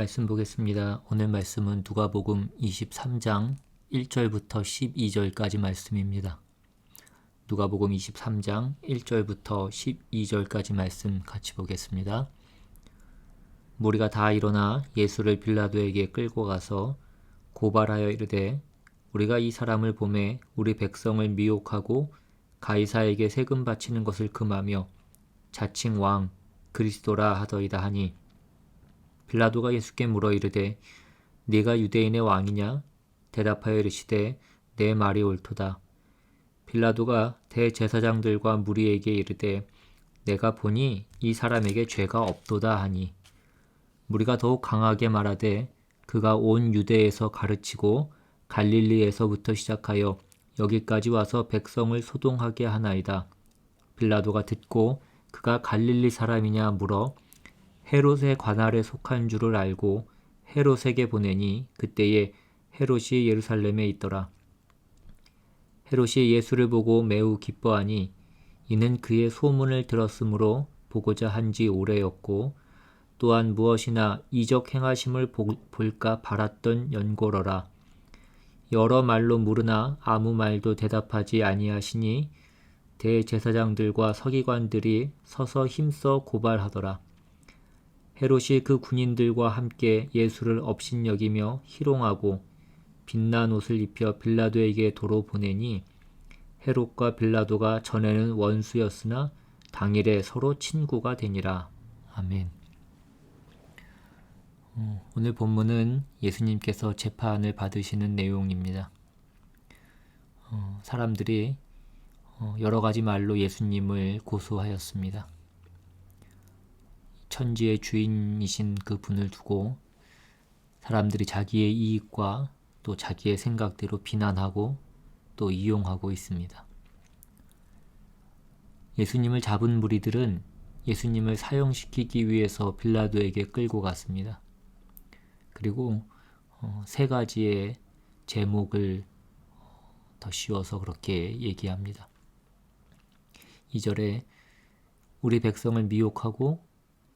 말씀 보겠습니다. 오늘 말씀은 누가복음 23장 1절부터 12절까지 말씀입니다. 누가복음 23장 1절부터 12절까지 말씀 같이 보겠습니다. 무리가 다 일어나 예수를 빌라도에게 끌고 가서 고발하여 이르되 우리가 이 사람을 보매 우리 백성을 미혹하고 가이사에게 세금 바치는 것을 금하며 자칭 왕 그리스도라 하더이다 하니 빌라도가 예수께 물어 이르되 네가 유대인의 왕이냐? 대답하여 이르시되 내 말이 옳도다. 빌라도가 대제사장들과 무리에게 이르되 내가 보니 이 사람에게 죄가 없도다 하니 무리가 더욱 강하게 말하되 그가 온 유대에서 가르치고 갈릴리에서부터 시작하여 여기까지 와서 백성을 소동하게 하나이다. 빌라도가 듣고 그가 갈릴리 사람이냐 물어 헤롯의 관할에 속한 줄을 알고 헤롯에게 보내니 그때에 헤롯이 예루살렘에 있더라. 헤롯이 예수를 보고 매우 기뻐하니 이는 그의 소문을 들었으므로 보고자 한지 오래였고 또한 무엇이나 이적 행하심을 볼까 바랐던 연고러라. 여러 말로 물으나 아무 말도 대답하지 아니하시니 대제사장들과 서기관들이 서서 힘써 고발하더라. 헤롯이 그 군인들과 함께 예수를 업신여기며 희롱하고 빛난 옷을 입혀 빌라도에게 도로 보내니 헤롯과 빌라도가 전에는 원수였으나 당일에 서로 친구가 되니라. 아멘. 오늘 본문은 예수님께서 재판을 받으시는 내용입니다. 사람들이 여러 가지 말로 예수님을 고소하였습니다. 천지의 주인이신 그 분을 두고 사람들이 자기의 이익과 또 자기의 생각대로 비난하고 또 이용하고 있습니다. 예수님을 잡은 무리들은 예수님을 사형시키기 위해서 빌라도에게 끌고 갔습니다. 그리고 세 가지의 제목을 더 씌워서 그렇게 얘기합니다. 2절에 우리 백성을 미혹하고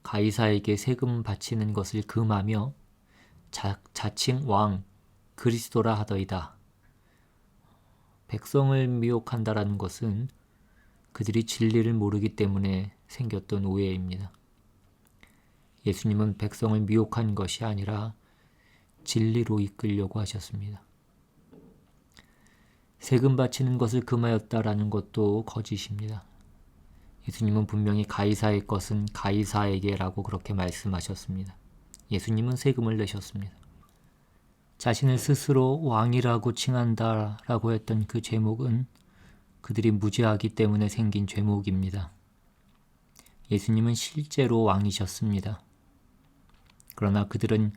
가이사에게 세금 바치는 것을 금하며 자칭 왕 그리스도라 하더이다. 백성을 미혹한다라는 것은 그들이 진리를 모르기 때문에 생겼던 오해입니다. 예수님은 백성을 미혹한 것이 아니라 진리로 이끌려고 하셨습니다. 세금 바치는 것을 금하였다라는 것도 거짓입니다. 예수님은 분명히 가이사의 것은 가이사에게라고 그렇게 말씀하셨습니다. 예수님은 세금을 내셨습니다. 자신을 스스로 왕이라고 칭한다라고 했던 그 제목은 그들이 무지하기 때문에 생긴 죄목입니다. 예수님은 실제로 왕이셨습니다. 그러나 그들은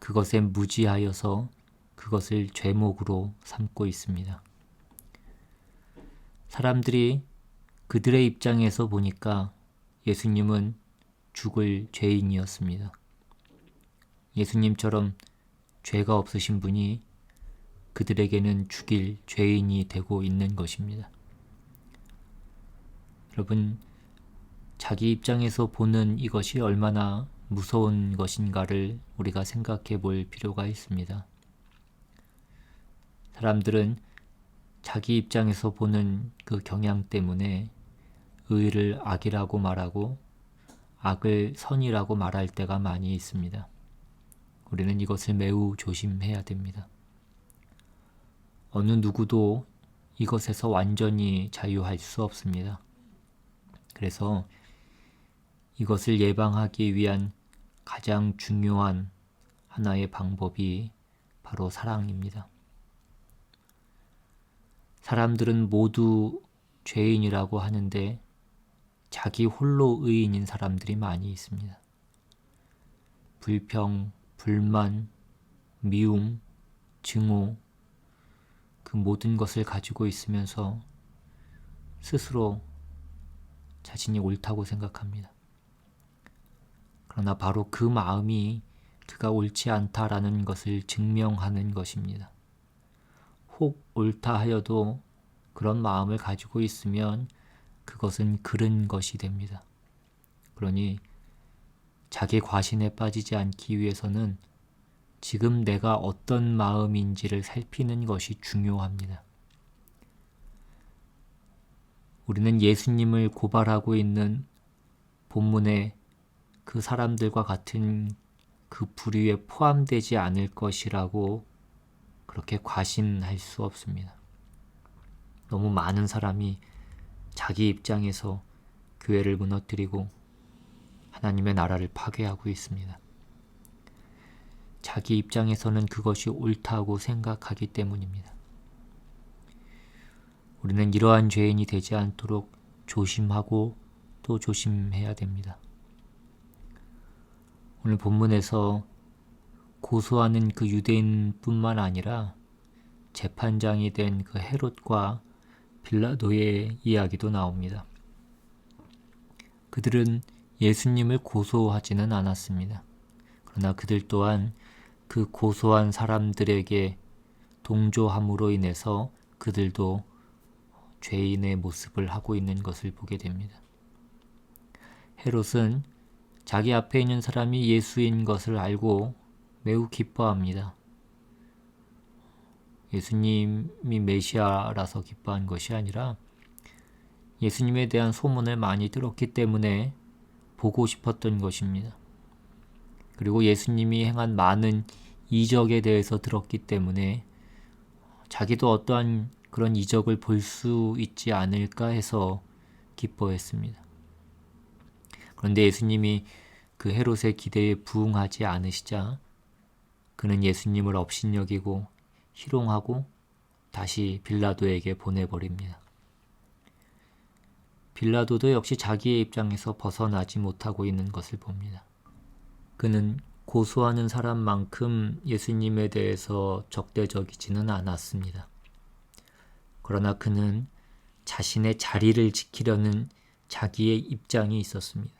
그것에 무지하여서 그것을 죄목으로 삼고 있습니다. 사람들이 그들의 입장에서 보니까 예수님은 죽을 죄인이었습니다. 예수님처럼 죄가 없으신 분이 그들에게는 죽일 죄인이 되고 있는 것입니다. 여러분, 자기 입장에서 보는 이것이 얼마나 무서운 것인가를 우리가 생각해 볼 필요가 있습니다. 사람들은 자기 입장에서 보는 그 경향 때문에 의를 악이라고 말하고 악을 선이라고 말할 때가 많이 있습니다. 우리는 이것을 매우 조심해야 됩니다. 어느 누구도 이것에서 완전히 자유할 수 없습니다. 그래서 이것을 예방하기 위한 가장 중요한 하나의 방법이 바로 사랑입니다. 사람들은 모두 죄인이라고 하는데 자기 홀로 의인인 사람들이 많이 있습니다. 불평, 불만, 미움, 증오, 그 모든 것을 가지고 있으면서 스스로 자신이 옳다고 생각합니다. 그러나 바로 그 마음이 그가 옳지 않다라는 것을 증명하는 것입니다. 혹 옳다 하여도 그런 마음을 가지고 있으면 그것은 그른 것이 됩니다. 그러니 자기 과신에 빠지지 않기 위해서는 지금 내가 어떤 마음인지를 살피는 것이 중요합니다. 우리는 예수님을 고발하고 있는 본문의 그 사람들과 같은 그 부류에 포함되지 않을 것이라고 그렇게 과신할 수 없습니다. 너무 많은 사람이 자기 입장에서 교회를 무너뜨리고 하나님의 나라를 파괴하고 있습니다. 자기 입장에서는 그것이 옳다고 생각하기 때문입니다. 우리는 이러한 죄인이 되지 않도록 조심하고 또 조심해야 됩니다. 오늘 본문에서 고소하는 그 유대인뿐만 아니라 재판장이 된 그 헤롯과 빌라도의 이야기도 나옵니다. 그들은 예수님을 고소하지는 않았습니다. 그러나 그들 또한 그 고소한 사람들에게 동조함으로 인해서 그들도 죄인의 모습을 하고 있는 것을 보게 됩니다. 헤롯은 자기 앞에 있는 사람이 예수인 것을 알고 매우 기뻐합니다. 예수님이 메시아라서 기뻐한 것이 아니라 예수님에 대한 소문을 많이 들었기 때문에 보고 싶었던 것입니다. 그리고 예수님이 행한 많은 이적에 대해서 들었기 때문에 자기도 어떠한 그런 이적을 볼 수 있지 않을까 해서 기뻐했습니다. 그런데 예수님이 그 헤롯의 기대에 부응하지 않으시자 그는 예수님을 업신여기고 희롱하고 다시 빌라도에게 보내버립니다. 빌라도도 역시 자기의 입장에서 벗어나지 못하고 있는 것을 봅니다. 그는 고소하는 사람만큼 예수님에 대해서 적대적이지는 않았습니다. 그러나 그는 자신의 자리를 지키려는 자기의 입장이 있었습니다.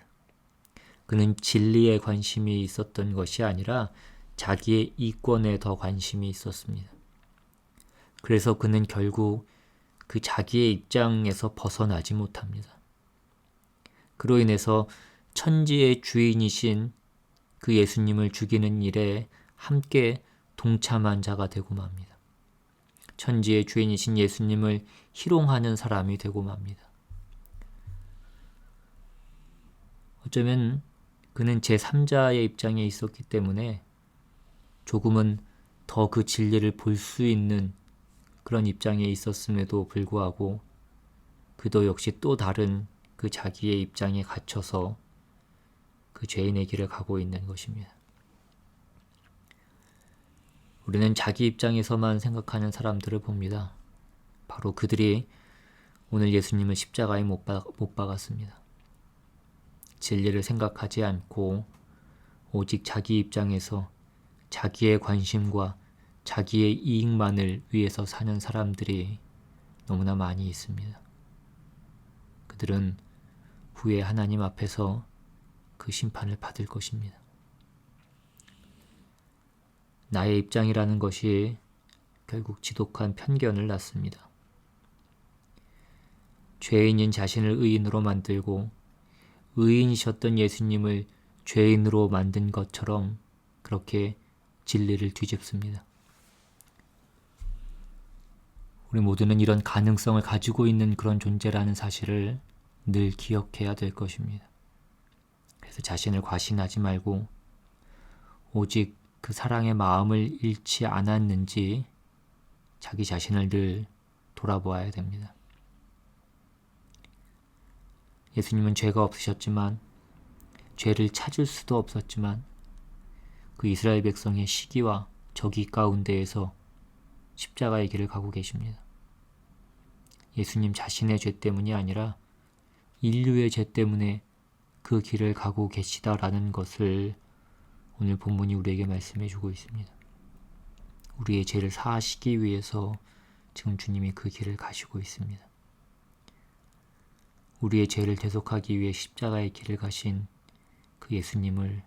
그는 진리에 관심이 있었던 것이 아니라 자기의 이권에 더 관심이 있었습니다. 그래서 그는 결국 그 자기의 입장에서 벗어나지 못합니다. 그로 인해서 천지의 주인이신 그 예수님을 죽이는 일에 함께 동참한 자가 되고 맙니다. 천지의 주인이신 예수님을 희롱하는 사람이 되고 맙니다. 어쩌면 그는 제3자의 입장에 있었기 때문에 조금은 더 그 진리를 볼 수 있는 그런 입장에 있었음에도 불구하고 그도 역시 또 다른 그 자기의 입장에 갇혀서 그 죄인의 길을 가고 있는 것입니다. 우리는 자기 입장에서만 생각하는 사람들을 봅니다. 바로 그들이 오늘 예수님을 십자가에 못 박았습니다. 진리를 생각하지 않고 오직 자기 입장에서 자기의 관심과 자기의 이익만을 위해서 사는 사람들이 너무나 많이 있습니다. 그들은 후에 하나님 앞에서 그 심판을 받을 것입니다. 나의 입장이라는 것이 결국 지독한 편견을 낳습니다. 죄인인 자신을 의인으로 만들고 의인이셨던 예수님을 죄인으로 만든 것처럼 그렇게 진리를 뒤집습니다. 우리 모두는 이런 가능성을 가지고 있는 그런 존재라는 사실을 늘 기억해야 될 것입니다. 그래서 자신을 과신하지 말고 오직 그 사랑의 마음을 잃지 않았는지 자기 자신을 늘 돌아보아야 됩니다. 예수님은 죄가 없으셨지만 죄를 찾을 수도 없었지만 그 이스라엘 백성의 시기와 적이 가운데에서 십자가의 길을 가고 계십니다. 예수님 자신의 죄 때문이 아니라 인류의 죄 때문에 그 길을 가고 계시다라는 것을 오늘 본문이 우리에게 말씀해 주고 있습니다. 우리의 죄를 사하시기 위해서 지금 주님이 그 길을 가시고 있습니다. 우리의 죄를 대속하기 위해 십자가의 길을 가신 그 예수님을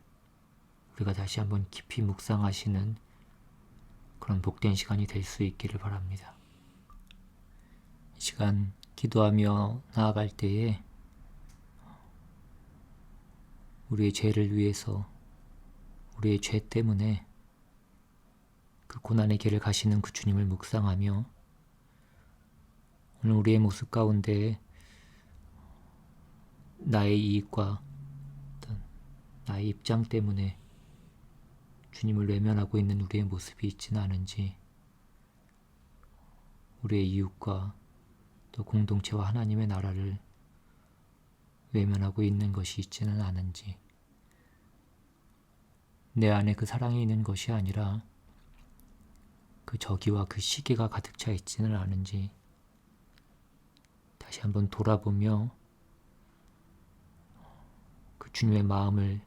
우리가 다시 한번 깊이 묵상하시는 그런 복된 시간이 될 수 있기를 바랍니다. 이 시간 기도하며 나아갈 때에 우리의 죄를 위해서, 우리의 죄 때문에 그 고난의 길을 가시는 그 주님을 묵상하며 오늘 우리의 모습 가운데 나의 이익과 어떤 나의 입장 때문에 주님을 외면하고 있는 우리의 모습이 있지는 않은지, 우리의 이웃과 또 공동체와 하나님의 나라를 외면하고 있는 것이 있지는 않은지, 내 안에 그 사랑이 있는 것이 아니라 그 저기와 그 시기가 가득 차 있지는 않은지 다시 한번 돌아보며 그 주님의 마음을,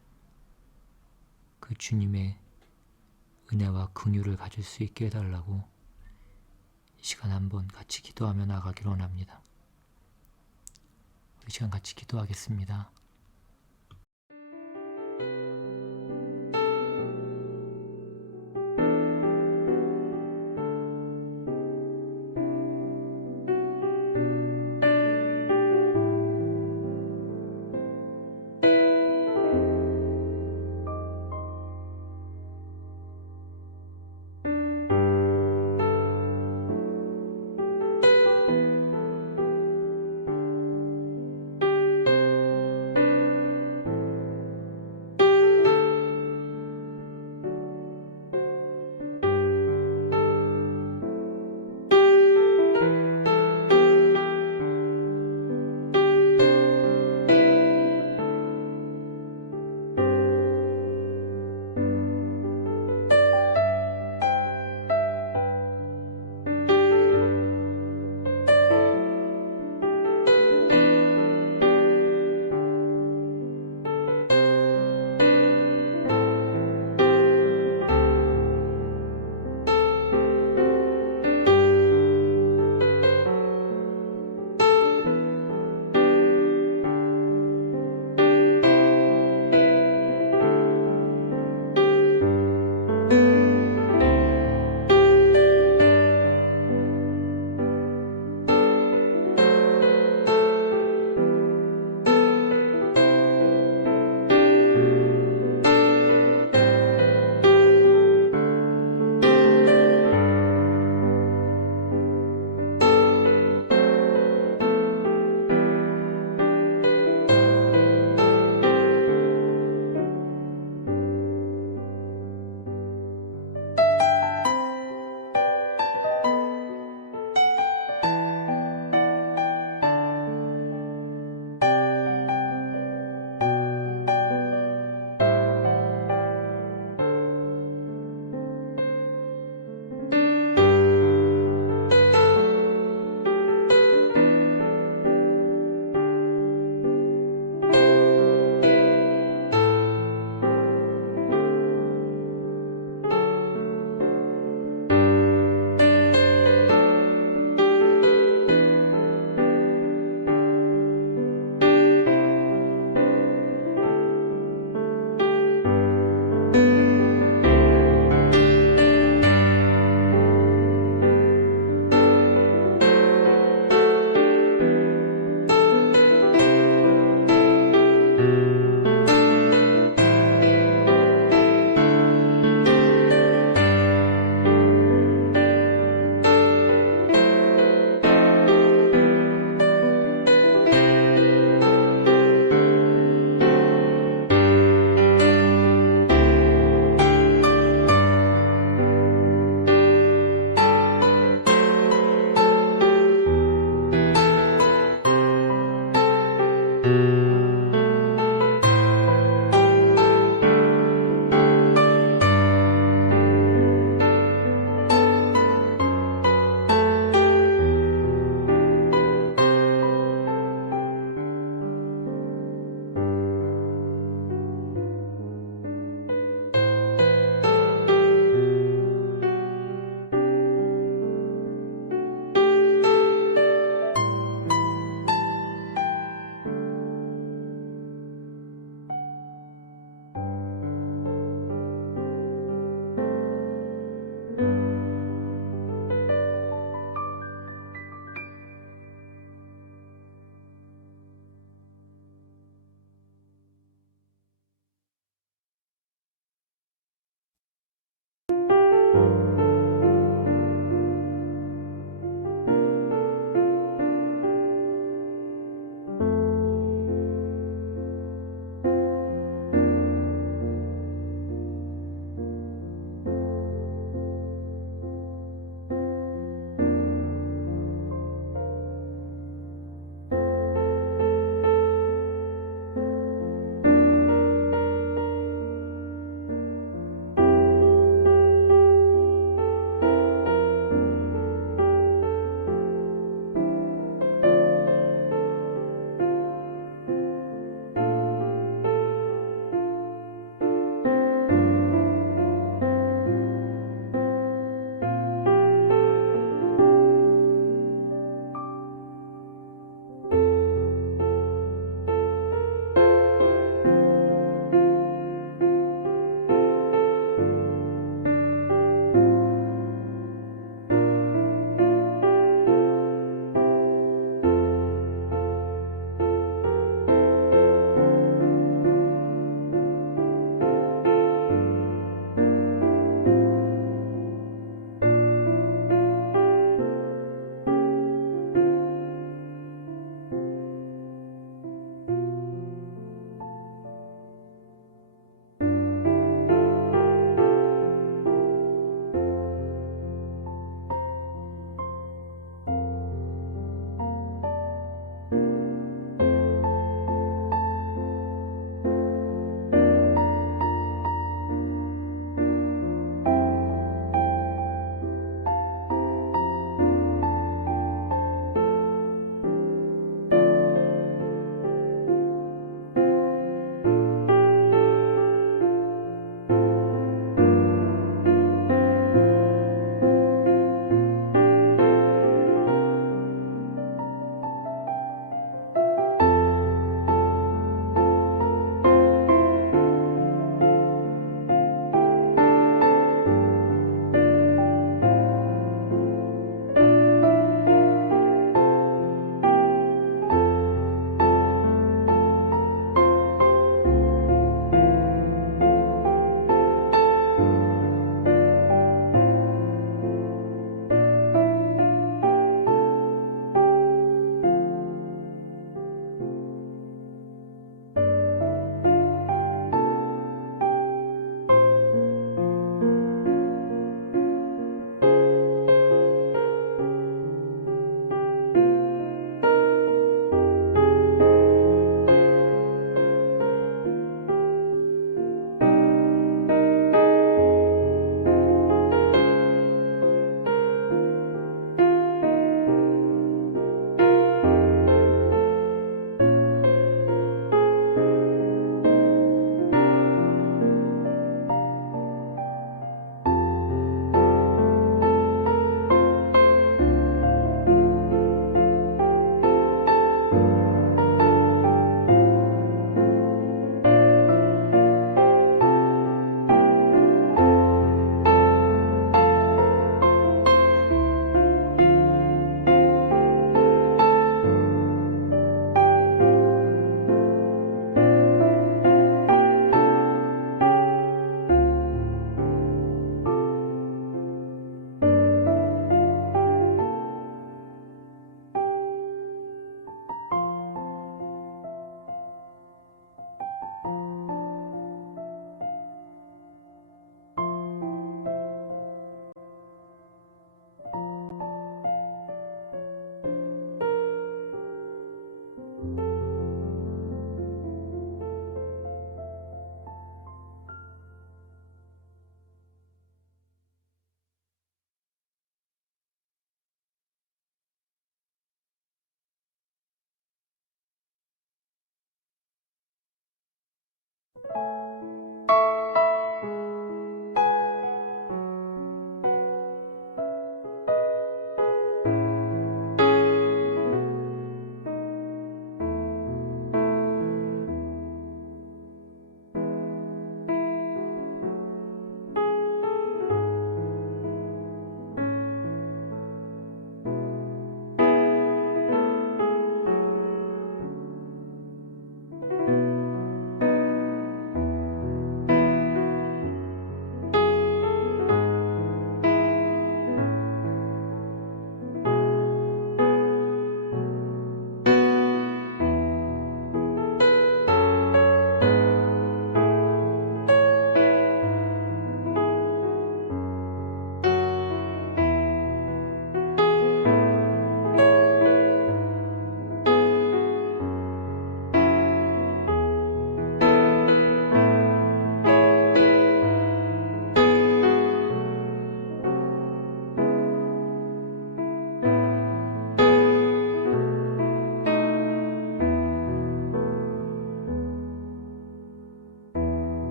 그 주님의 은혜와 긍휼을 가질 수 있게 해달라고 이 시간 한번 같이 기도하며 나가기로 원합니다. 우리 시간 같이 기도하겠습니다.